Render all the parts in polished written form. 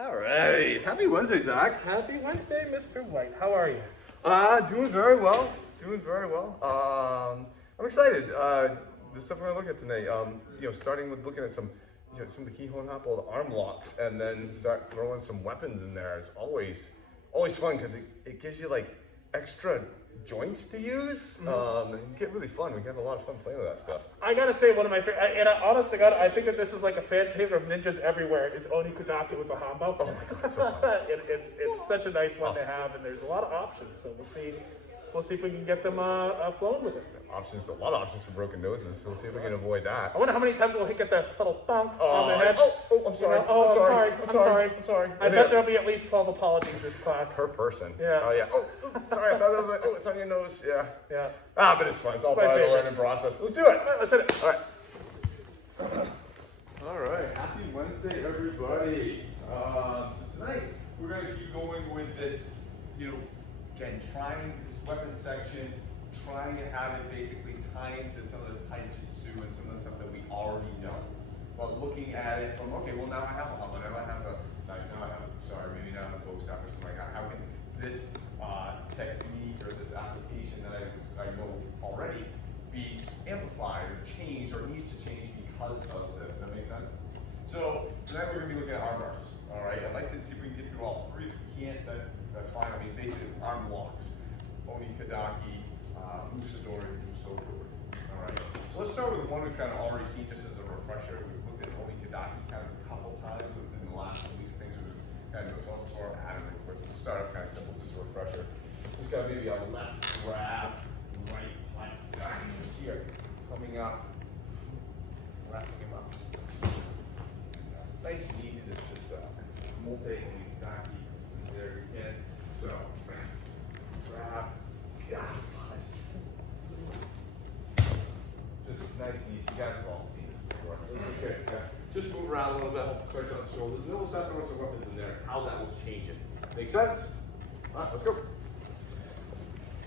All right. Happy Wednesday, Zach. Happy Wednesday, Mr. White. How are you? Doing very well. Doing very well. I'm excited. The stuff we're gonna look at today. Starting with looking at some of the keyhole and Hanbo arm locks, and then start throwing some weapons in there. It's always fun because it gives you like extra joints to use. And it get really fun. We can have a lot of fun playing with that stuff. I gotta say, one of my favorite, and honest to God, I think that this is like a fan favorite of ninjas everywhere, is owning Kudaki with a Hanbo. Oh my God, so fun. It's such a nice one to have, and there's a lot of options, so we'll see if we can get them flowing with it. A lot of options for broken noses. So we'll see if we can avoid that. I wonder how many times we'll get that subtle thunk on the head. I'm sorry. I'm sorry. I bet there'll be at least 12 apologies this class. Per person. Yeah. Oh yeah. Sorry. I thought that was like, it's on your nose. Yeah. Yeah. But it's fun. It's all part of the learning process. Let's do it. Let's hit it. All right. All right. Happy Wednesday, everybody. So tonight we're gonna keep going with this. Again, trying this weapon section, trying to have it basically tie into some of the taijutsu and some of the stuff that we already know. But looking at it from, okay, well now I have a Hanbo, now I have maybe now I have a bow staff or something like that. How can this technique or this application that I know already be amplified or changed or needs to change because of this? That makes sense? So tonight we're going to be looking at arm bars. All right, I'd like to see if we can get through all three. If we can't, that's fine. I mean, basically arm locks, Oni, Kudaki, Usadori, and so forth. All right. So let's start with the one we've kind of already seen just as a refresher. We've looked at Oni Kudaki kind of a couple times within the last at least things we've kind of go before and add it quick. Let's start up kind of simple, just a refresher. Just got maybe a left grab, right punch here, coming up, wrapping him up. Nice and easy. This multi Kudaki is there again. So grab, punch. Just nice and easy. You guys have all seen this before. Okay. Just move around a little bit, help click on the shoulders. And then we'll start throwing some weapons in there. How that will change it. Make sense? All right, let's go.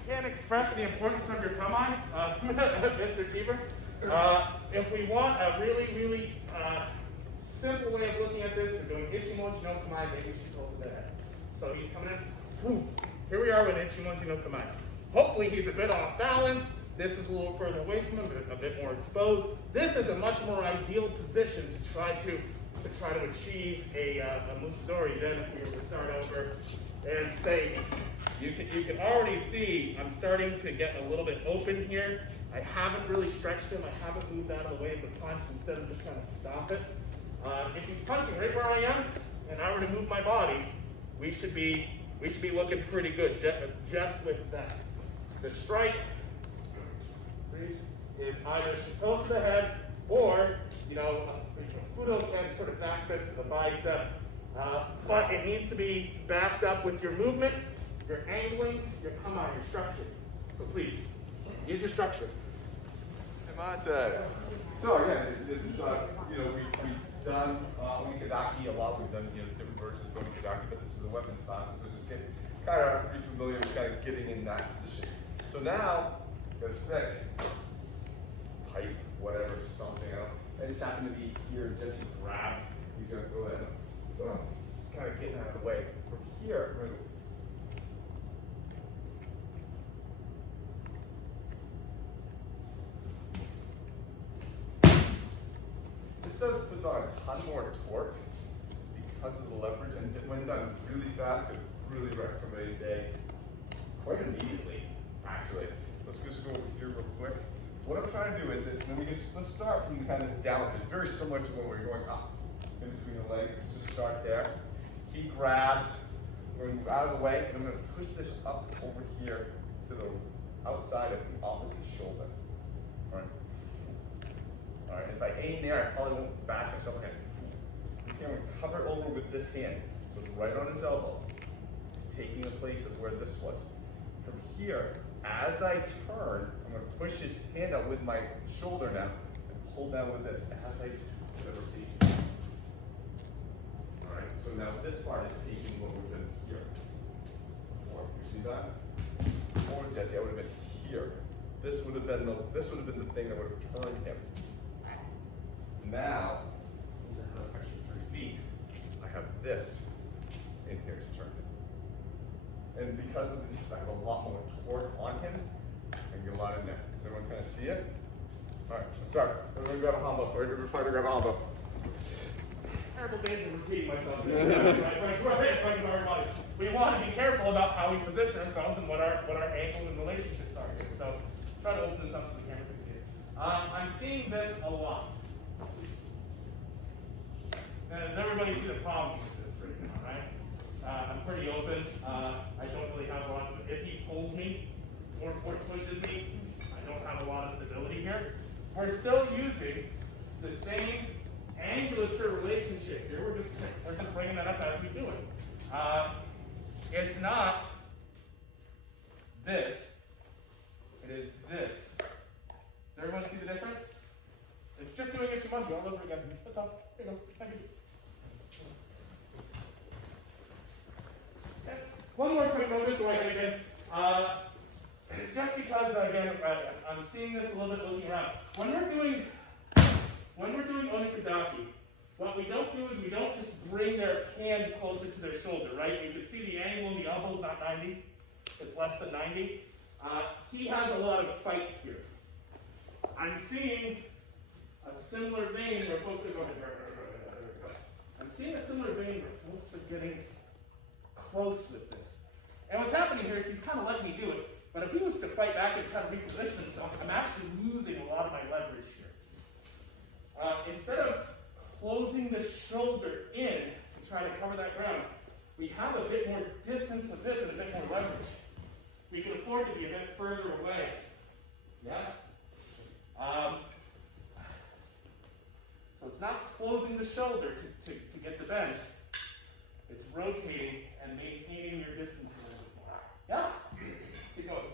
Can't express the importance of your kamae, Mr. Keeper. If we want a really simple way of looking at this, we're doing Ichimonji no Kamae, maybe she told the head. So he's coming in. Boom. Here we are with Ichimonji no Kamae. Hopefully he's a bit off balance. This is a little further away from him, a bit more exposed. This is a much more ideal position to try to achieve a Musadori than if we were to start over and say, you can already see I'm starting to get a little bit open here. I haven't really stretched him. I haven't moved out of the way of the punch instead of just trying to stop it. If he's punching right where I am, and I were to move my body, we should be looking pretty good just with that. The strike is either Shito to the head or Fudo can sort of back fist to the bicep. But it needs to be backed up with your movement, your angling, your kamae, your structure. So please, use your structure. So again, this is we've done Oni Kudaki a lot. We've done different versions of Oni Kudaki, but this is a weapons class, so just get kind of be familiar with kind of getting in that position. So now, got a stick, pipe, whatever, something. I just happen to be here. Jesse grabs. He's gonna go ahead. Just kind of getting out of the way. From here, we're gonna puts on a ton more torque because of the leverage, and when done really fast, it really wrecks somebody's day quite immediately, actually. Let's just go over here real quick. What I'm trying to do is, let's start from kind of this down. It's very similar to when we're going up in between the legs. Let's just start there. He grabs, we're going to move out of the way, and I'm going to push this up over here to the outside of the opposite shoulder. All right. All right, if I aim there, I probably won't bash myself again. I'm going to cover over with this hand. So it's right on his elbow. It's taking the place of where this was. From here, as I turn, I'm going to push his hand out with my shoulder now and pull down with this as I do the rotation. All right, so now this part is taking what we've been here. Before. You see that? Before Jesse, I would have been here. This would have been the thing that would have turned him. Now, since I have an extra 3 feet, I have this And because of this, I have a lot more torque on him and get a lot in there. So everyone kind of see it? All right, let's start. Everyone grab a Hanbo. Everyone try to grab a Hanbo. Terrible days of repeating myself. We want to be careful about how we position ourselves and what our angles and relationships are here. So try to open this up so the camera can see it. I'm seeing this a lot. Now, does everybody see the problem with this right now, right? I'm pretty open. I don't really have lots of, if he pulls me or pushes me, I don't have a lot of stability here. We're still using the same angulature relationship here. We're just bringing that up as we do it. It's not this. It is this. Does everyone see the difference? It's just doing it 2 months all over again. That's all. There you go. Thank you. Okay. One more quick note this way again. Just because again I'm seeing this a little bit looking around. When we're doing Kudaki, what we don't do is we don't just bring their hand closer to their shoulder, right? You can see the angle in the elbow's not 90. It's less than 90. He has a lot of fight here. I'm seeing a similar vein where folks are going, I'm seeing a similar vein where folks are getting close with this. And what's happening here is he's kind of letting me do it, but if he was to fight back and try to reposition himself, I'm actually losing a lot of my leverage here. Instead of closing the shoulder in to try to cover that ground, we have a bit more distance with this and a bit more leverage. We can afford to be a bit further away. Yeah? So it's not closing the shoulder to get the bend. It's rotating and maintaining your distance a little bit more. Yeah? Keep going.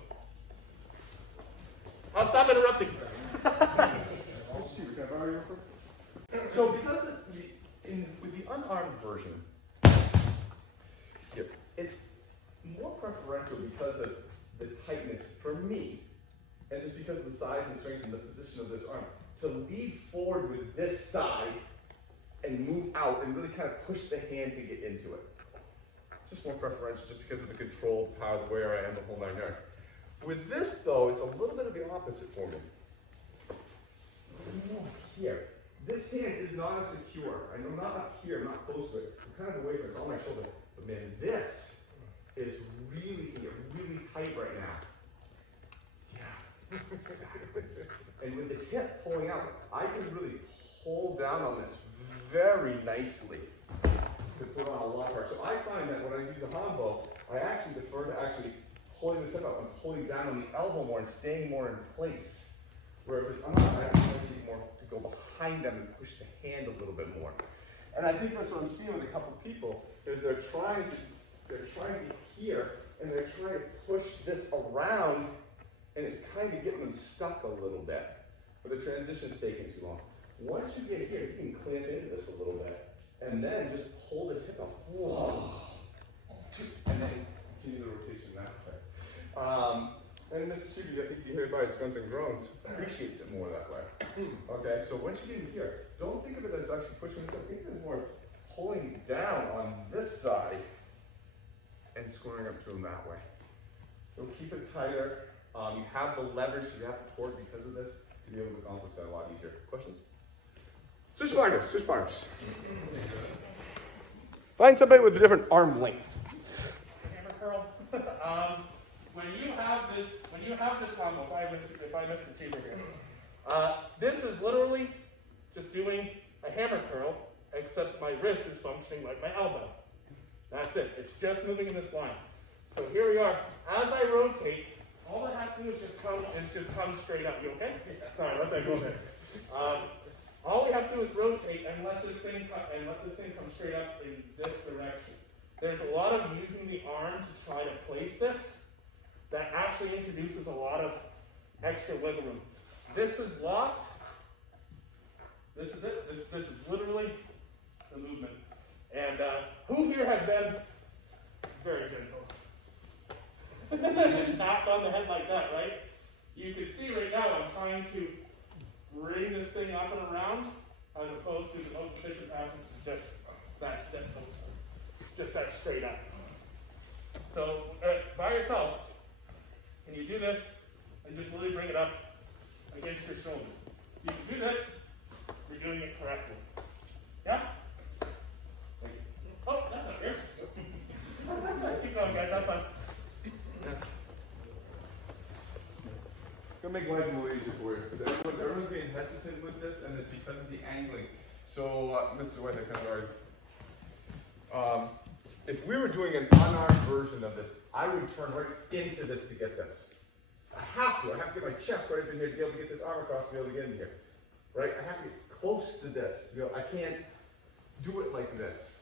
I'll stop interrupting. Oh, shoot. Can I borrow your real quick? So because with the unarmed version, it's more preferential because of the tightness for me, and just because of the size and strength and the position of this arm, to lead forward with this side and move out and really kind of push the hand to get into it. Just more preferential just because of the control, power, where I am, the whole 9 yards. With this though, it's a little bit of the opposite for me. Here. This hand is not as secure. I'm not up here, I'm not close to it. I'm kind of away from it, it's on my shoulder. But man, this is really tight right now. Yeah, exactly. And with this hip pulling out, I can really hold down on this very nicely to put on a lot of pressure. So I find that when I use a Hanbo, I actually defer to actually pulling this hip up and pulling down on the elbow more and staying more in place. Where if it's unarmed, I actually need more to go behind them and push the hand a little bit more. And I think that's what I'm seeing with a couple of people, is they're trying to be here, and they're trying to push this around, and it's kind of getting them stuck a little bit. But the transition's taking too long. Once you get here, you can clamp into this a little bit, and then just pull this hip up. Whoa. And then continue the rotation that way. And Mr. Studio, I think you hear by his Guns and Groans, appreciates it more that way. Okay, so once you get in here, don't think of it as actually pushing this up. Think of it as more pulling down on this side and squaring up to him that way. So keep it tighter. You have the leverage, you have the torque because of this to be able to accomplish that a lot easier. Questions? Switch partners, switch partners. Find somebody with a different arm length. Hammer curl. When you have this Hanbo, if I missed the cheater here, this is literally just doing a hammer curl, except my wrist is functioning like my elbow. That's it. It's just moving in this line. So here we are. As I rotate, all that has to do is just come straight up. You okay? Sorry, let that go there. All we have to do is rotate and let this thing come straight up in this direction. There's a lot of using the arm to try to place this that actually introduces a lot of extra wiggle room. This is locked. This is it. This is literally the movement. And who here has been very gentle? Tapped on the head like that, right? You can see right now I'm trying to bring this thing up and around as opposed to the most efficient path, just that straight up. So by yourself, can you do this and just really bring it up against your shoulder? You can do this, you're doing it correctly. Yeah? Oh, that's not yours. Keep going, guys, have fun. Gonna make life a little easier for you. Everyone's getting hesitant with this, and it's because of the angling. So, Mr. White, I kind of already. If we were doing an unarmed version of this, I would turn right into this to get this. I have to get my chest right up in here to be able to get this arm across to be able to get in here. Right? I have to get close to this. You know, I can't do it like this.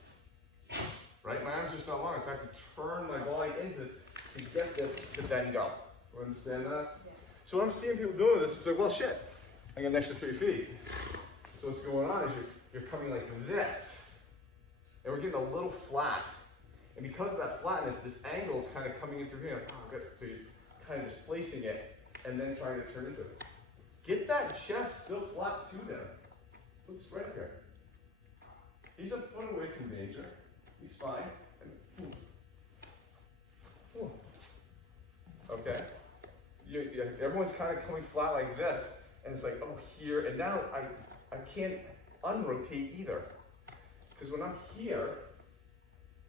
Right? My arms are just not long, so I have to turn my body into this to get this to then go. You understand that? Yeah. So what I'm seeing people doing this is like, well, shit, I got an extra 3 feet. So what's going on is you're coming like this. And we're getting a little flat. And because of that flatness, this angle is kind of coming in through here. Like, oh, good. So you're kind of just placing it and then trying to turn into it. Get that chest still flat to them. Looks right here. He's a foot away from danger. He's fine. And, ooh. Ooh. Okay. Everyone's kind of coming flat like this. And it's like, oh, here. And now I can't unrotate either. Because when I'm here,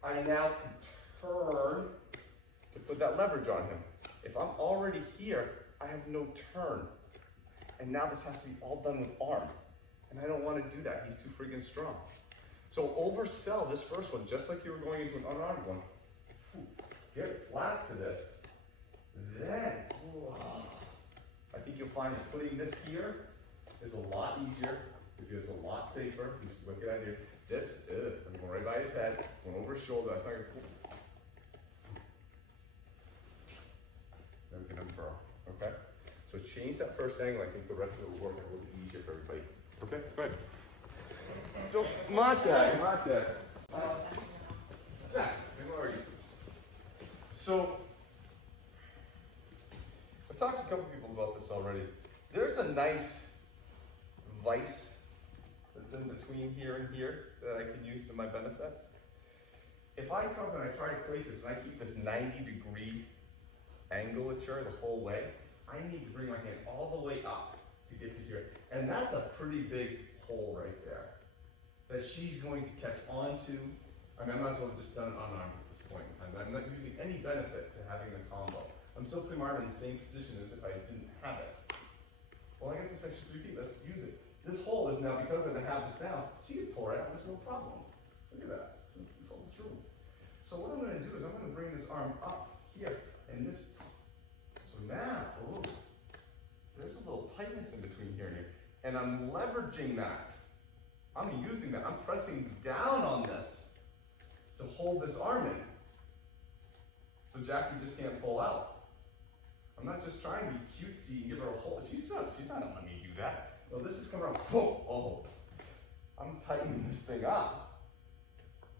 I now can turn to put that leverage on him. If I'm already here, I have no turn. And now this has to be all done with arm. And I don't want to do that. He's too friggin' strong. So oversell this first one, just like you were going into an unarmed one. Get flat to this. Then, I think you'll find putting this here is a lot easier. It's a lot safer. Just look at it. This, I'm going right by his head, going over his shoulder. That's not going to pull. Then we can unfurl. Okay? So change that first angle. I think the rest of it will work a little bit easier for everybody. Okay? Go ahead. So, Mate. Jack, where are you? So, I've talked to a couple people about this already. There's a nice vise that's in between here and here that I can use to my benefit. If I come and I try to place this and I keep this 90-degree angulature the whole way, I need to bring my hand all the way up to get to here. And that's a pretty big hole right there that she's going to catch onto. I mean, I might as well have just done it unarmed at this point in time. I'm not using any benefit to having this Hanbo. I'm still putting my arm in the same position as if I didn't have it. Well, I got this extra 3 feet, let's use it. This hole is now, because I have this now, she can pour it out, there's no problem. Look at that, it's all through. So what I'm gonna do is I'm gonna bring this arm up here, and this, so now, ooh, there's a little tightness in between here and here. And I'm leveraging that. I'm using that, I'm pressing down on this to hold this arm in. So Jackie just can't pull out. I'm not just trying to be cutesy and give her a hold. She's not letting me do that. No, this is coming out. Whoa, oh. I'm tightening this thing up.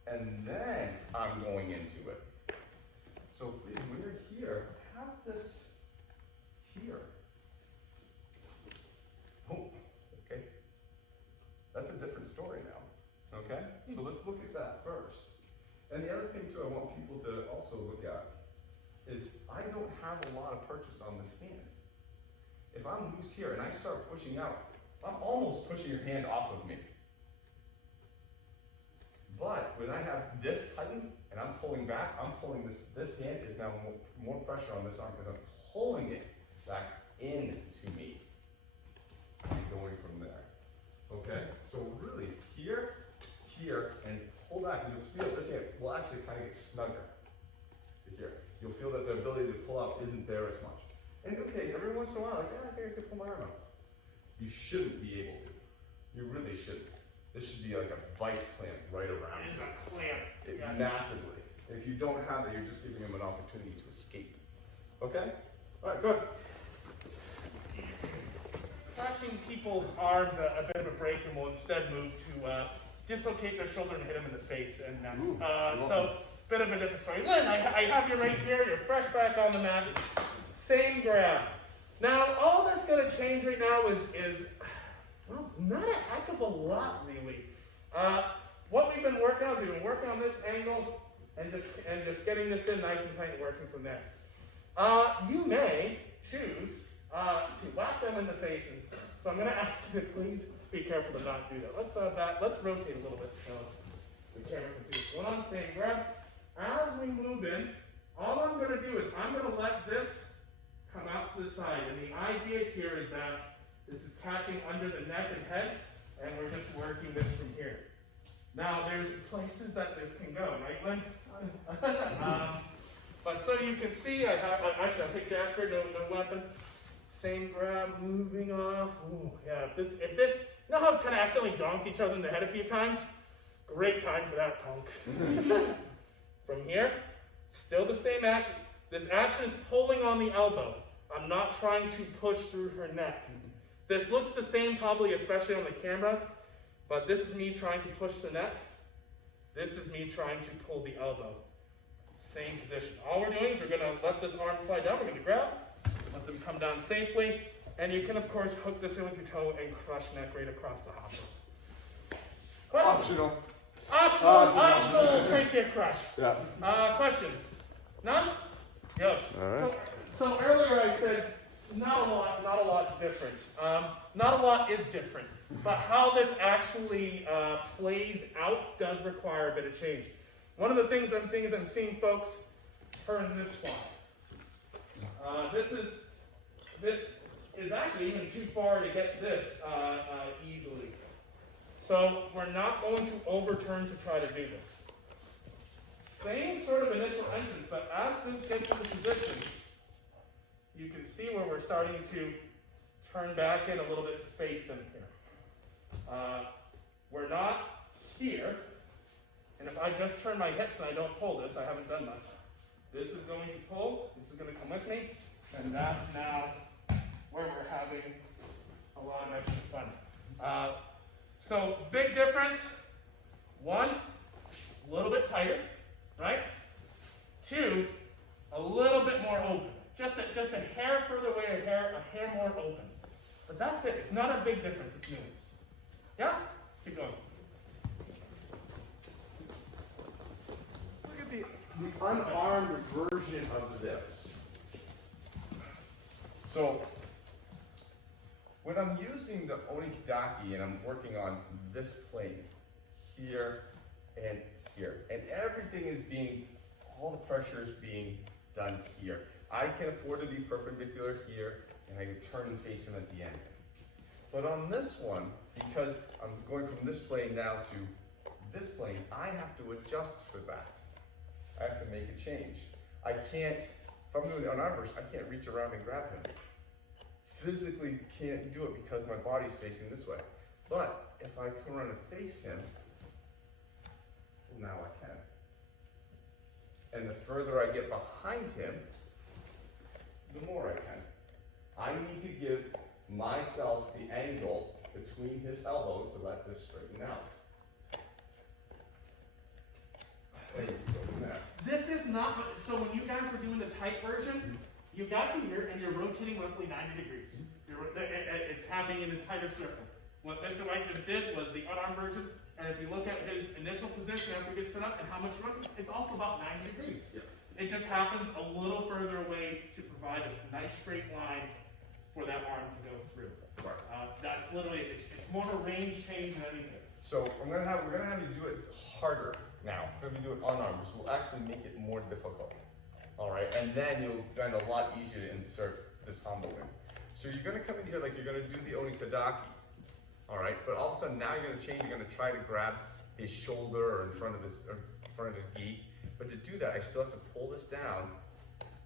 And then I'm going into it. So please, when you're here, have this here. Oh, okay. That's a different story now. Okay? So let's look at that first. And the other thing too I want people to also look at is I don't have a lot of purchase on this hand. If I'm loose here and I start pushing out, I'm almost pushing your hand off of me. But when I have this tightened and I'm pulling back, I'm pulling this hand is now more pressure on this arm because I'm pulling it back into me. And going from there. Okay? So really, here, and pull back, and you'll feel this hand will actually kind of get snugger. Here. You'll feel that the ability to pull out isn't there as much. And okay, every once in a while, like, I think I could pull my arm out. You shouldn't be able to. You really shouldn't. This should be like a vice clamp right around. It is a clamp. Yes. Massively. If you don't have it, you're just giving him an opportunity to escape. Okay? All right, good. Crashing people's arms a bit of a break, and we'll instead move to dislocate their shoulder and hit them in the face. And so, bit of a different story. Lynn, I have you right here. You're fresh back on the mat. Same grab. Now, all that's going to change right now is well, not a heck of a lot, really. What we've been working on is we've been working on this angle and just getting this in nice and tight and working from there. You may choose to whack them in the faces. So I'm going to ask you to please be careful to not do that. Let's rotate a little bit so the camera can see. What I'm saying, grab, as we move in, all I'm going to do is I'm going to let this come out to the side. And the idea here is that this is catching under the neck and head, and we're just working this from here. Now, there's places that this can go, right, Glenn? But so you can see, I'll take Jasper, no weapon. Same grab, moving off. Ooh, yeah, if this, you know how I've kind of accidentally donked each other in the head a few times? Great time for that donk. From here, still the same action. This action is pulling on the elbow. I'm not trying to push through her neck. This looks the same probably, especially on the camera, but this is me trying to push the neck. This is me trying to pull the elbow. Same position. All we're doing is we're going to let this arm slide down. We're going to grab, let them come down safely, and you can, of course, hook this in with your toe and crush neck right across the hospital. Optional trachea crush. Yeah. Questions? None? Yes. All right. So earlier I said not a lot's different. Not a lot is different, but how this actually plays out does require a bit of change. One of the things I'm seeing is I'm seeing folks turn this far. This is actually even too far to get this easily. So we're not going to overturn to try to do this. Same sort of initial entrance, but as this gets into position, you can see where we're starting to turn back in a little bit to face them here. We're not here, and if I just turn my hips and I don't pull this, I haven't done much. This is going to pull, this is going to come with me, and that's now where we're having a lot of extra fun. So big difference. One, a little bit tighter, right? Two, a little bit more open. Just a hair further away, a hair more open. But that's it. It's not a big difference. It's nuanced. Yeah? Keep going. Look at the unarmed version of this. So, when I'm using the Kudaki and I'm working on this plane, here and here, and everything is all the pressure is being done here. I can afford to be perpendicular here, and I can turn and face him at the end. But on this one, because I'm going from this plane now to this plane, I have to adjust for that. I have to make a change. I can't, if I'm doing the unarmed version, I can't reach around and grab him. Physically can't do it because my body's facing this way. But if I come around and face him, well, now I can. And the further I get behind him, the more I can. I need to give myself the angle between his elbow to let this straighten out. There you go from there. This is not, so when you guys were doing the tight version, you got here and you're rotating roughly 90 degrees. It's happening in a tighter circle. What Mr. White just did was the unarmed version, and if you look at his initial position after he gets set up and how much he rotates, it's also about 90 degrees. Yeah. It just happens a little further away to provide a nice straight line for that arm to go through. Right. That's literally, it's more of a range change than anything. So we're gonna have you do it harder now. We're gonna do it unarmed, which will actually make it more difficult. All right, and then you'll find a lot easier to insert this Hanbo in. So you're gonna come in here like you're gonna do the Kudaki. All right, but all of a sudden now you're gonna change. You're gonna try to grab his shoulder or in front of his gi. But to do that, I still have to pull this down,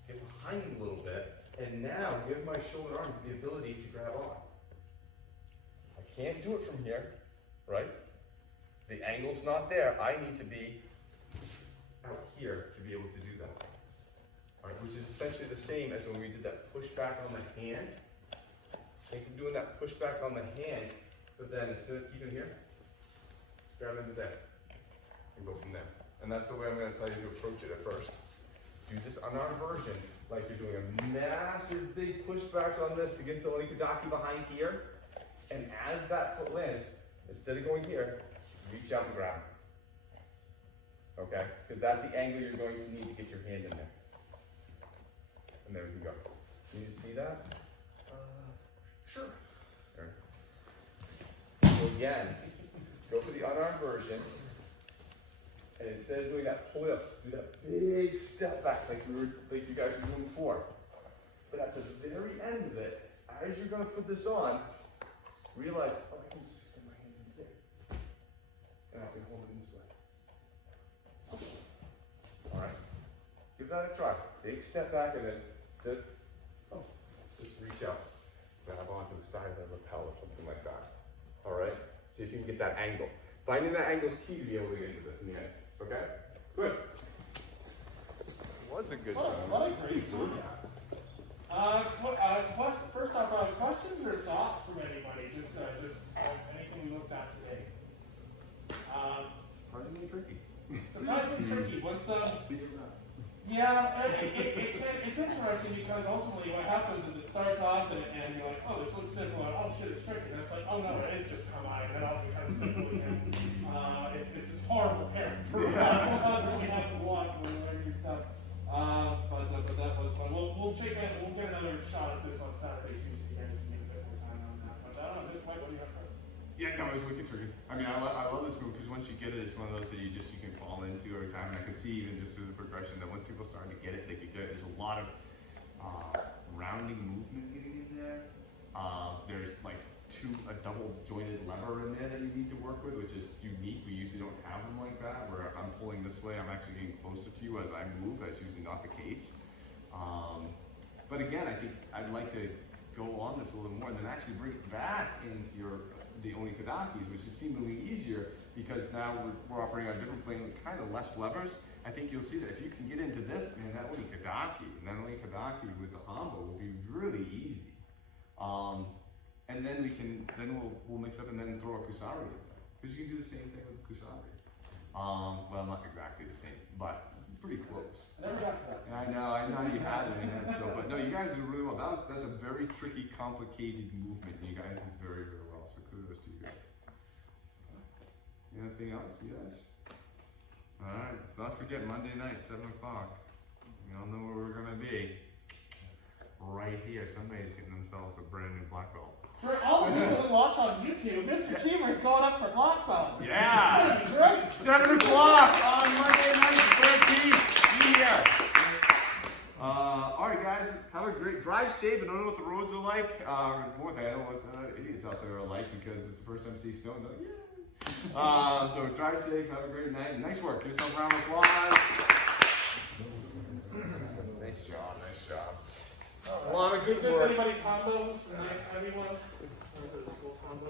get behind him a little bit, and now give my shoulder arm the ability to grab on. I can't do it from here, right? The angle's not there. I need to be out here to be able to do that. All right, which is essentially the same as when we did that push back on the hand. Think of doing that push back on the hand, but then instead of keeping here, grab into there and go from there. And that's the way I'm going to tell you to approach it at first. Do this unarmed version like you're doing a massive big pushback on this to get the Kudaki behind here. And as that foot lands, instead of going here, reach out and grab. okay? Because that's the angle you're going to need to get your hand in there. And there we go. Can you see that? Sure. There. So again, go for the unarmed version. And instead of doing that pull it up, do that big step back like you guys were doing before. But at the very end of it, as you're gonna put this on, realize, oh, I can just extend my hand in there. And I can hold it in this way. All right, give that a try. Big step back and then instead, just reach out. Grab onto the side of the lapel or something like that. All right, see if you can get that angle. Finding that angle is key to be able to get into this in the end. Okay? Good. It was a good one. What a great workout. First off, questions or thoughts from anybody? Just anything we looked at today. Surprisingly tricky. Surprisingly tricky. It's interesting because ultimately what happens is it starts off and you're like, oh, this looks simple, and oh shit, it's tricky. And it's like, oh no, it is just Kamai, and then all becomes simple again. It's this horrible parent that we have to walk when we're learning stuff. But that was fun. We'll check in. We'll get another shot at this on Saturday too, so you guys can get a bit more time on that. But I don't know, this point, what do you have for? Yeah, no, it's wicked tricky. I mean, I love this move because once you get it, it's one of those that you can fall into every time. And I can see even just through the progression that once people start to get it, they can get it. There's a lot of rounding movement getting in there. There's like a double jointed lever in there that you need to work with, which is unique. We usually don't have them like that, where if I'm pulling this way, I'm actually getting closer to you as I move. That's usually not the case. But again, I think I'd like to go on this a little more and then actually bring it back into the only Kudakis, which is seemingly easier because now we're operating on a different plane with kind of less levers. I think you'll see that if you can get into this, man, that only Kudaki with the Hanbo will be really easy. And then we'll mix up and then throw a Kusari in there. Because you can do the same thing with the Kusari. Well, not exactly the same, but pretty close. I never got to that. I know you had it in your head, but no, you guys did really well. That's a very tricky, complicated movement. You guys did very, very well. So kudos to you guys. Anything else, you guys? All right, let's not forget Monday night, 7 o'clock. We all know where we're gonna be. Right here, somebody's getting themselves a brand new black belt. For all of you who watch on YouTube, Mr. Cheever's going up for black belt. Yeah! It's gonna be great. 7 o'clock on Monday night, 13th. Be here. All right, guys, have a great drive safe. I don't know what the roads are like. More than I don't know what the idiots out there are like because it's the first time I see snow. Yeah. So drive safe. Have a great night. Nice work. Give yourself a round of applause. Nice job. Nice job. A lot of good Is this work. anybody's Hanbo? Nice heavy one. Or is it a school Hanbo?